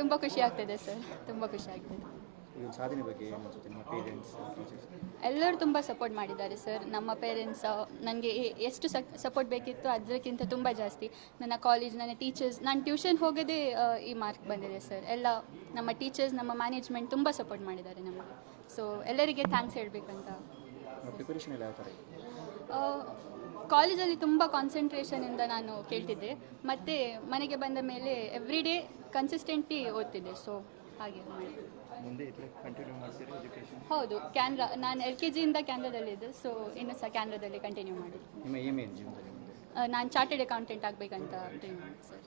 ತುಂಬ ಖುಷಿ ಆಗ್ತಿದೆ ಸರ್ ತುಂಬ ಖುಷಿ ಆಗ್ತಿದೆ. ಈ ಸಾಧನೆ ಬಗ್ಗೆ ಏನು ಅನ್ಸುತ್ತೆ ನಿಮ್ಮ ಪೇರೆಂಟ್ಸ್ ಟೀಚರ್ಸ್ ಎಲ್ಲರೂ ತುಂಬ ಸಪೋರ್ಟ್ ಮಾಡಿದ್ದಾರೆ ಸರ್. ನಮ್ಮ ಪೇರೆಂಟ್ಸ್ ನನಗೆ ಎಷ್ಟು ಸಪೋರ್ಟ್ ಬೇಕಿತ್ತು ಅದಕ್ಕಿಂತ ತುಂಬ ಜಾಸ್ತಿ. ನನ್ನ ಕಾಲೇಜ್ ನನ್ನ ಟೀಚರ್ಸ್ ನಾನು ಟ್ಯೂಷನ್ ಹೋಗೋದೇ ಆ, ಈ ಮಾರ್ಕ್ ಬಂದಿದೆ ಸರ್. ಎಲ್ಲ ನಮ್ಮ ಟೀಚರ್ಸ್ ನಮ್ಮ ಮ್ಯಾನೇಜ್ಮೆಂಟ್ ತುಂಬ ಸಪೋರ್ಟ್ ಮಾಡಿದ್ದಾರೆ ನಮಗೆ. ಸೊ ಎಲ್ಲರಿಗೆ ಥ್ಯಾಂಕ್ಸ್ ಹೇಳಬೇಕಂತ. ಪ್ರಿಪರೇಷನ್ ಎಲ್ಲ ಯಾವ ಥರ ಇದೆ ಕಾಲೇಜಲ್ಲಿ ತುಂಬ ಕಾನ್ಸಂಟ್ರೇಷನಿಂದ ನಾನು ಕೇಳ್ತಿದ್ದೆ. ಮತ್ತು ಮನೆಗೆ ಬಂದ ಮೇಲೆ ಎವ್ರಿ ಡೇ ಕನ್ಸಿಸ್ಟೆಂಟ್ಲಿ ಓದ್ತಿದ್ದೆ ಸೊ ಹಾಗೆ. ಮುಂದೆ ಕಂಟಿನ್ಯೂ ಮಾಡ್ತೀರಾ ಹೌದು ಕ್ಯಾನ್ರಾ ನಾನು ಎಲ್ ಕೆ ಜಿಯಿಂದ ಕ್ಯಾನ್ರಾದಲ್ಲಿದ್ದೆ ಸೊ ಇನ್ನು ಸಹ ಕ್ಯಾನ್ರಾದಲ್ಲಿ ಕಂಟಿನ್ಯೂ ಮಾಡಿ ನಿಮ್ಮ ಏಮ್ ಏನು ಜೀವನದಲ್ಲಿ ಮುಂದೆ ನಾನು ಚಾರ್ಟೆಡ್ ಅಕೌಂಟೆಂಟ್ ಆಗಬೇಕಂತ ಡ್ರೀಮ್ ಮಾಡಿ ಸರ್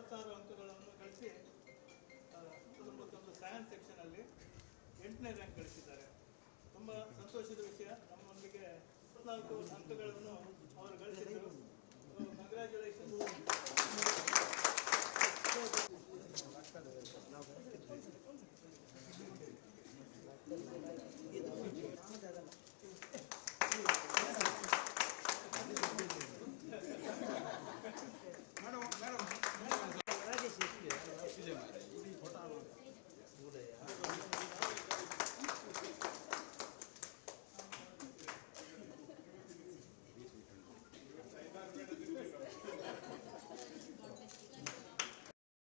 ನಲವತ್ತಾರು ಅಂಕಗಳನ್ನು ಗಳಿಸಿ ತೊಂಬತ್ತೊಂದು ಸೈನ್ಸ್ ಸೆಕ್ಷನಲ್ಲಿ ಎಂಟನೇ ರ್ಯಾಂಕ್ ಗಳಿಸಿದ್ದಾರೆ. ತುಂಬ ಸಂತೋಷದ ವಿಷಯ. ನಮ್ಮೊಂದಿಗೆ ಇಪ್ಪತ್ನಾಲ್ಕು ಅಂಕಗಳನ್ನು ಅವರು ಗಳಿಸಿದರು ಕಂಗ್ರ್ಯಾಚುಲೇಷನ್